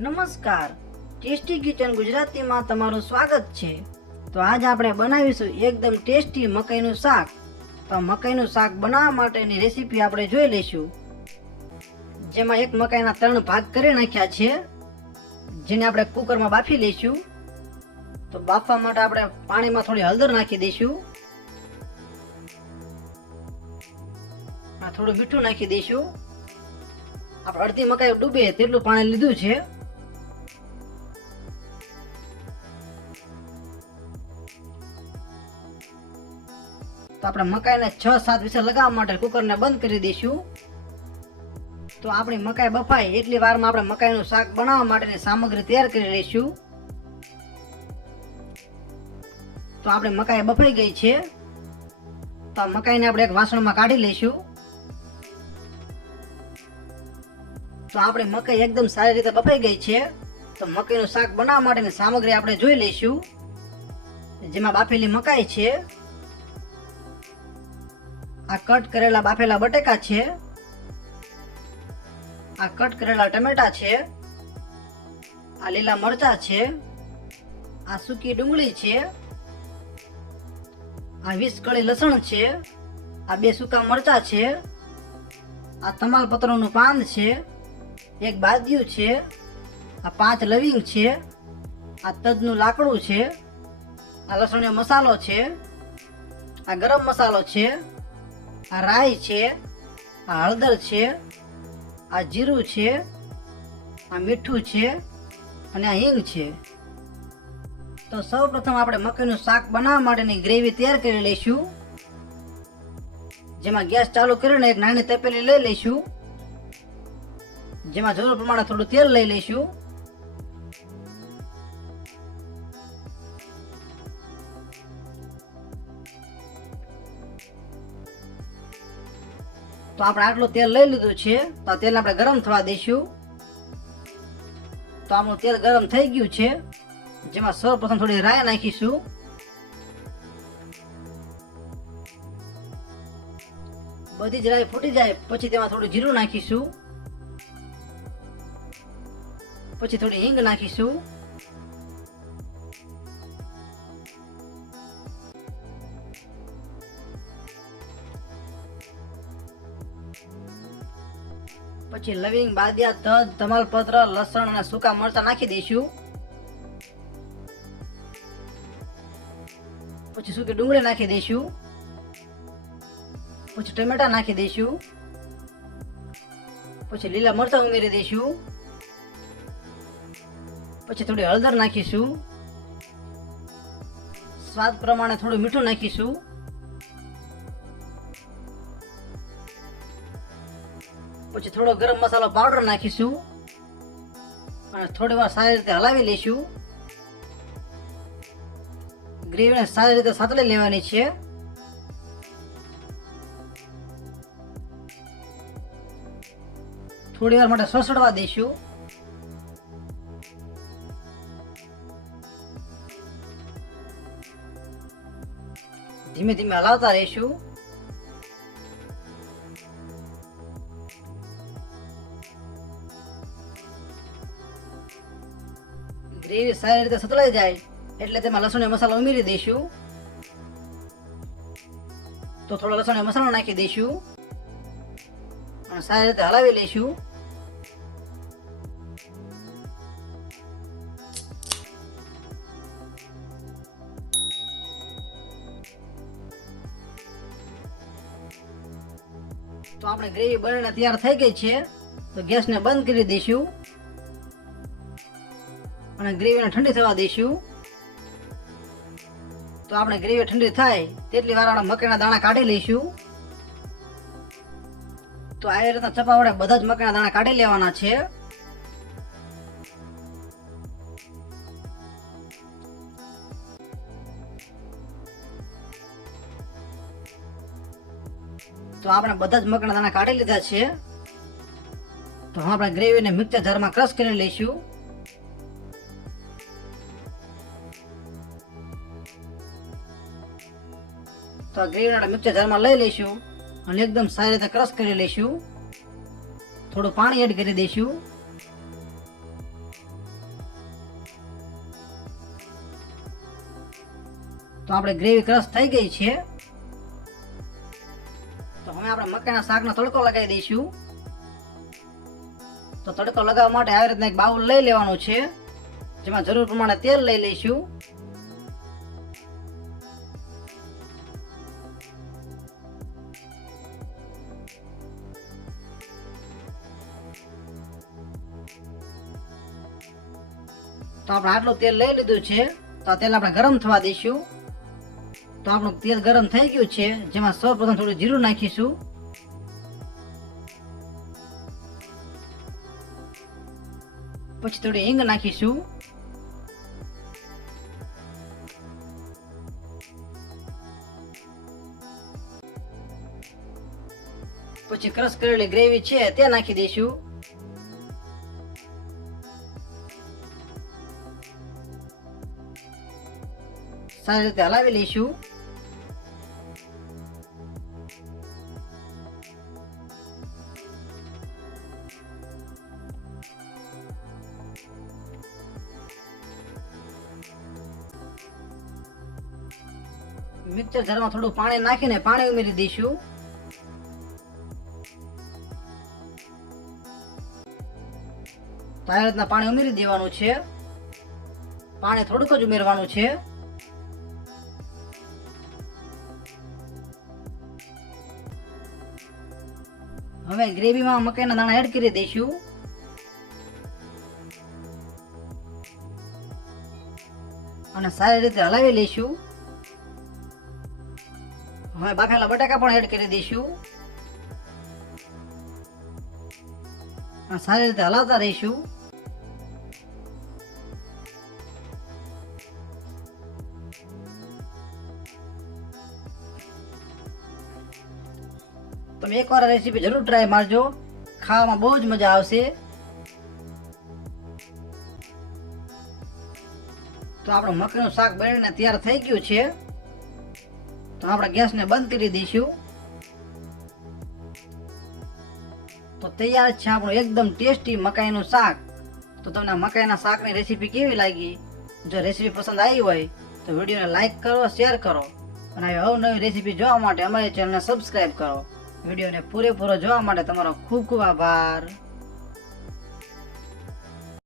નમસ્કાર, tasty kitchen ગુજરાતીમાં તમારું સ્વાગત છે। તો આજ આપણે બનાવીશું એકદમ ટેસ્ટી મકાઈનું શાક। તો મકાઈનું શાક બનાવવા માટેની રેસીપી આપણે જોઈ લઈશું। જેમાં એક મકાઈના 3 ભાગ કરી નાખ્યા છે, જેને આપણે કુકરમાં બાફી લઈશું। તો બાફવા માટે આપણે પાણીમાં થોડી હળદર નાખી દઈશું, થોડું મીઠું નાખી દઈશું। આપણે અડધી મકાઈ ડૂબે તેટલું પાણી લીધું છે। તો આપણે મકાઈને 6-7 વિસલ લગાવવા માટે કુકરને બંધ કરી દઈશું। તો આપણી મકાઈ બફાય એટલી વારમાં આપણે મકાઈનું શાક બનાવવા માટેની સામગ્રી તૈયાર કરી લઈશું। તો આપણી મકાઈ બફાઈ ગઈ છે, તો મકાઈને આપણે એક વાસણમાં કાઢી લઈશું। તો આપણી મકાઈ એકદમ સારી રીતે બફાઈ ગઈ છે। તો મકાઈનું શાક બનાવવા માટેની સામગ્રી આપણે જોઈ લઈશું। જેમાં બાફેલી મકાઈ છે, આ કટ કરેલા બાફેલા બટેકા છે, આ કટ કરેલા ટમેટા છે, આ લીલા મરચા છે, આ સૂકી ડુંગળી છે, આ 20 કળી લસણ છે, આ 2 સૂકા મરચા છે, આ તમાલપત્રનું પાન છે, એક બાદિયું છે, આ 5 લવિંગ છે, આ તજનું લાકડું છે, આ લસણીયો મસાલો છે, આ ગરમ મસાલો છે, આ રાઈ છે, આ હળદર છે, આ જીરું છે, આ મીઠું છે અને આ હિંગ છે। તો સૌપ્રથમ આપણે મકાઈનું શાક બનાવવા માટેની ગ્રેવી તૈયાર કરી લઈશું। જેમાં ગેસ ચાલુ કરીને એક નાની તપેલી લઈ લઈશું, જેમાં જરૂર પ્રમાણે થોડું તેલ લઈ લઈશું। તો આપણે આટલું તેલ લઈ લીધું છે, તો તેલ આપણે ગરમ થવા દઈશું। તો આપણું તેલ ગરમ થઈ ગયું છે, જેમાં સૌપ્રથમ થોડી રાઈ નાખીશું, બધી જ રાઈ ફૂટી જાય પછી તેમાં થોડું જીરું નાખીશું, પછી થોડી હિંગ નાખીશું, પછી લવિંગ, બાદિયા, તજ, તમાલપત્ર, લસણ અને સૂકા મરચા નાખી દઈશું। પછી સૂકી ડુંગળી નાખી દઈશું, પછી ટમેટા નાખી દઈશું, પછી લીલા મરચા ઉમેરી દઈશું, પછી થોડી હળદર નાખીશું, સ્વાદ પ્રમાણે થોડું મીઠું નાખીશું, પછી થોડો ગરમ મસાલો પાવડર નાખીશું અને થોડી વાર સારી રીતે હલાવી લઈશું। ગ્રેવીને સારી રીતે સાતળી લેવાની છે। થોડી વાર માટે સસડવા દઈશું। ધીમે ધીમે હલાવતા રહીશું। ગ્રેવી સારી રીતે સતળાઈ જાય એટલે તેમાં લસણીયો મસાલો ઉમેરી દઈશું। તો થોડો લસણીયો મસાલો નાખી દઈશું અને સારી રીતે હલાવી લઈશું। તો આપણે ગ્રેવી બનીને તૈયાર થઈ ગઈ છે, તો ગેસને બંધ કરી દઈશું અને ગ્રેવીને ઠંડી થવા દઈશું। તો આપણે ગ્રેવી ઠંડી થાય તેટલી વાર આપણે મકાઈના દાણા કાઢી લઈશું। તો આવી રીતના ચપા વડે બધા જ મકાઈના દાણા કાઢી લેવાના છે। તો આપણે બધા જ મકાઈના દાણા કાઢી લીધા છે। તો હવે આપણે ગ્રેવીને મિક્સર જારમાં ક્રશ કરી લઈશું। તો ગ્રેવીને મિક્સર જારમાં લઈ લઈશું અને એકદમ સારી રીતે ક્રશ કરી લઈશું। થોડું પાણી એડ કરી દઈશું। તો આપણે ગ્રેવી ક્રશ થઈ ગઈ છે. તો હવે આપણે મકાઈના શાકનો તડકો લગાવી દઈશું. તો તડકો લગાવવા માટે આવી રીતના એક બાઉલ લઈ લેવાનું છે, જેમાં જરૂર પ્રમાણે તેલ લઈ લઈશું. તો આપણે આટલું તેલ લઈ લીધું છે. તો આ તેલ આપણે ગરમ થવા દઈશું. તો આપણું તેલ ગરમ થઈ ગયું છે, જેમાં સૌપ્રથમ થોડું જીરું નાખીશું. પછી થોડી હિંગ નાખીશું. પછી ક્રશ કરેલી ગ્રેવી છે તે નાખી દઈશું. સારી રીતે હલાવી લઈશું. મિક્સર જારમાં થોડું પાણી નાખીને પાણી ઉમેરી દઈશું. તો આ રીતના પાણી ઉમેરી દેવાનું છે. પાણી થોડુંક જ ઉમેરવાનું છે. હવે ગ્રેવીમાં મકાઈના દાણા એડ કરી દઈશું. અને સારી રીતે હલાવી લઈશું. હવે બાફેલા બટાકા પણ એડ કરી દઈશું. સારી રીતે હલાવતા રહીશું. તમે એકવાર આ રેસીપી જરૂર ટ્રાય મારજો, ખાવામાં બહુ જ મજા આવશે. તો આપણું મકાઈનું શાક બનીને તૈયાર થઈ ગયું છે. તો આપણે ગેસને બંધ કરી દઈશું. તો તૈયાર છે આપણું એકદમ ટેસ્ટી મકાઈનું શાક. તો તમને મકાઈના શાકની રેસીપી કેવી લાગી? જો રેસીપી પસંદ આવી હોય તો વિડીયોને લાઈક કરો, શેર કરો, અને આવી અવનવી રેસીપી જોવા માટે અમારી ચેનલને સબસ્ક્રાઈબ કરો. વિડીયોને પૂરેપૂરો જોવા માટે તમારો ખૂબ ખૂબ આભાર.